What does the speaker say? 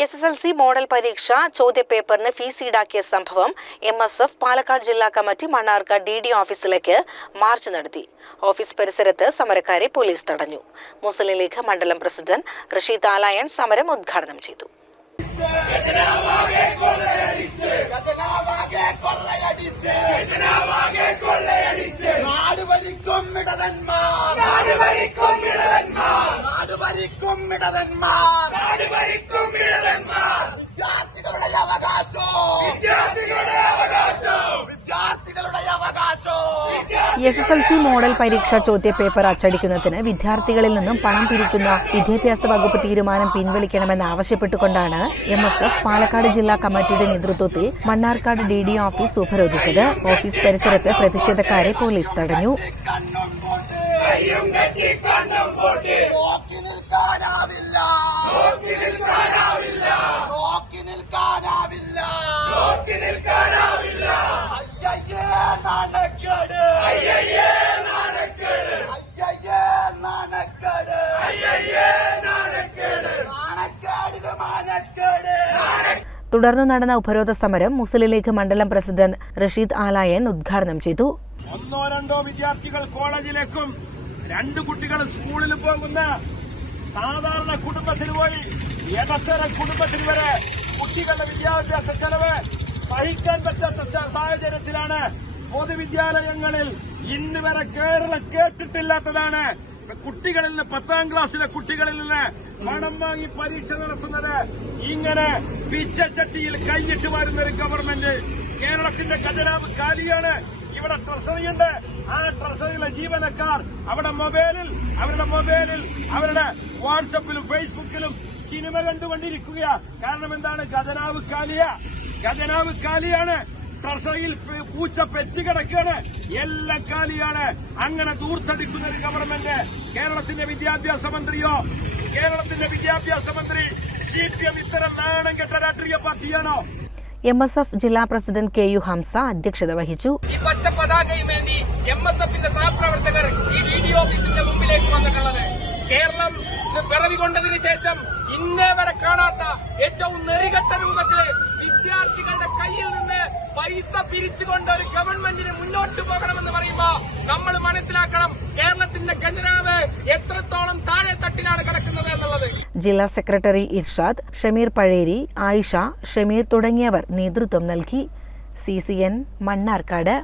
S S L C model പരീക്ഷ ചോദ്യപേപ്പറിന് fees ഈടാക്കിയ സംഭവം എം എസ് എഫ് പാലക്കാട് ജില്ലാ കമ്മിറ്റി മണ്ണാർക്കാട് ഡി ഡി ഓഫീസിലേക്ക് മാർച്ച് നടത്തി. ഓഫീസ് പരിസരത്ത് സമരക്കാരെ പോലീസ് തടഞ്ഞു. മുസ്ലിം ലീഗ് മണ്ഡലം പ്രസിഡന്റ് റഷീദ് ആലായൻ സമരം ഉദ്ഘാടനം ചെയ്തു. നാട് S S L C model പരീക്ഷ ചോദ്യപേപ്പർ അച്ചടിക്കുന്നതിന് വിദ്യാർത്ഥികളിൽ നിന്നും പണം പിരിക്കുന്ന വിദ്യാഭ്യാസ വകുപ്പ് തീരുമാനം പിൻവലിക്കണമെന്ന് ആവശ്യപ്പെട്ടുകൊണ്ടാണ് എം എസ് എഫ് പാലക്കാട് ജില്ലാ കമ്മിറ്റിയുടെ നേതൃത്വത്തിൽ മണ്ണാർക്കാട് ഡി ഡി ഓഫീസ് ഉപരോധിച്ചത്. ഓഫീസ് പരിസരത്ത് പ്രതിഷേധക്കാരെ പോലീസ് തടഞ്ഞു. തുടർന്ന് നടന്ന ഉപരോധ സമരം മുസ്ലിം ലീഗ് മണ്ഡലം പ്രസിഡന്റ് റഷീദ് ആലായൻ ഉദ്ഘാടനം ചെയ്തു. ഒന്നോ രണ്ടോ വിദ്യാർത്ഥികൾ കോളേജിലേക്കും രണ്ട് കുട്ടികൾ സ്കൂളിൽ പോകുന്ന സാധാരണ കുടുംബത്തിൽ പോയി ഇടത്തര കുടുംബത്തിൽ വരെ കുട്ടികളുടെ വിദ്യാഭ്യാസ ചെലവ് സഹിക്കാൻ പറ്റാത്ത സാഹചര്യത്തിലാണ് പൊതുവിദ്യാലയങ്ങളിൽ ഇന്ന് വരെ കേരളം കേട്ടിട്ടില്ലാത്തതാണ് കുട്ടികളിൽ നിന്ന് പത്താം ക്ലാസ്സിലെ കുട്ടികളിൽ നിന്ന് പണം വാങ്ങി പരീക്ഷ നടത്തുന്നത് ഇങ്ങനെ പിച്ചച്ചട്ടിയിൽ കൈയിട്ട് വരുന്ന ഒരു ഗവൺമെന്റ് കേരളത്തിന്റെ ഖജനാവ് കാലിയാണ്. ഇവിടെ ട്രഷറിയുണ്ട് ആ ട്രഷറിയിലെ ജീവനക്കാർ അവരുടെ മൊബൈലിൽ അവരുടെ മൊബൈലിൽ അവരുടെ വാട്സപ്പിലും ഫേസ്ബുക്കിലും സിനിമ കണ്ടുകൊണ്ടിരിക്കുക കാരണം എന്താണ്? ഖജനാവ് കാലിയ. ഖജനാവ് കാലിയാണ്. ട്രഷറിയിൽ പൂച്ച പെറ്റുകിടക്കുകയാണ് എല്ലാം കാലിയാണ്. അങ്ങനെ ദൂർത്തടിക്കുന്ന ഒരു ഗവൺമെന്റ് കേരളത്തിന്റെ വിദ്യാഭ്യാസ മന്ത്രിയോ കേരളത്തിന്റെ വിദ്യാഭ്യാസ മന്ത്രി സി പി എം ഇത്തരം നാണം കെട്ട രാഷ്ട്രീയ പാർട്ടിയാണോ? എം എസ് എഫ് ജില്ലാ പ്രസിഡന്റ് കെ യു ഹംസ അധ്യക്ഷത വഹിച്ചു. ഈ പച്ച പതാകയുമേന്തി എം എസ് എഫിന്റെ സഹപ്രവർത്തകർ ഈ ഡി ഡി ഓഫീസിന്റെ മുമ്പിലേക്ക് വന്നിട്ടുള്ളത്. കേരളം പിറവി പിറവികൊണ്ടതിന് ശേഷം ഇന്നേ വരെ കാണാത്ത ഏറ്റവും നെറികെട്ട നിന്ന് പൈസ പിരിച്ചുകൊണ്ട് ഒരു ഗവൺമെന്റിന് മുന്നോട്ട് പോകണമെന്ന് പറയുമ്പോ നമ്മൾ മനസ്സിലാക്കണം കേരളത്തിന്റെ ഖജനാവ് എത്രത്തോളം താഴെ തട്ടിലാണ് കിടക്കുന്നത് എന്നുള്ളത്. ജില്ലാ സെക്രട്ടറി ഇർഷാദ് ഷമീർ പഴേരി ആയിഷ ഷമീർ തുടങ്ങിയവർ നേതൃത്വം നൽകി. C C N Mannarkkad.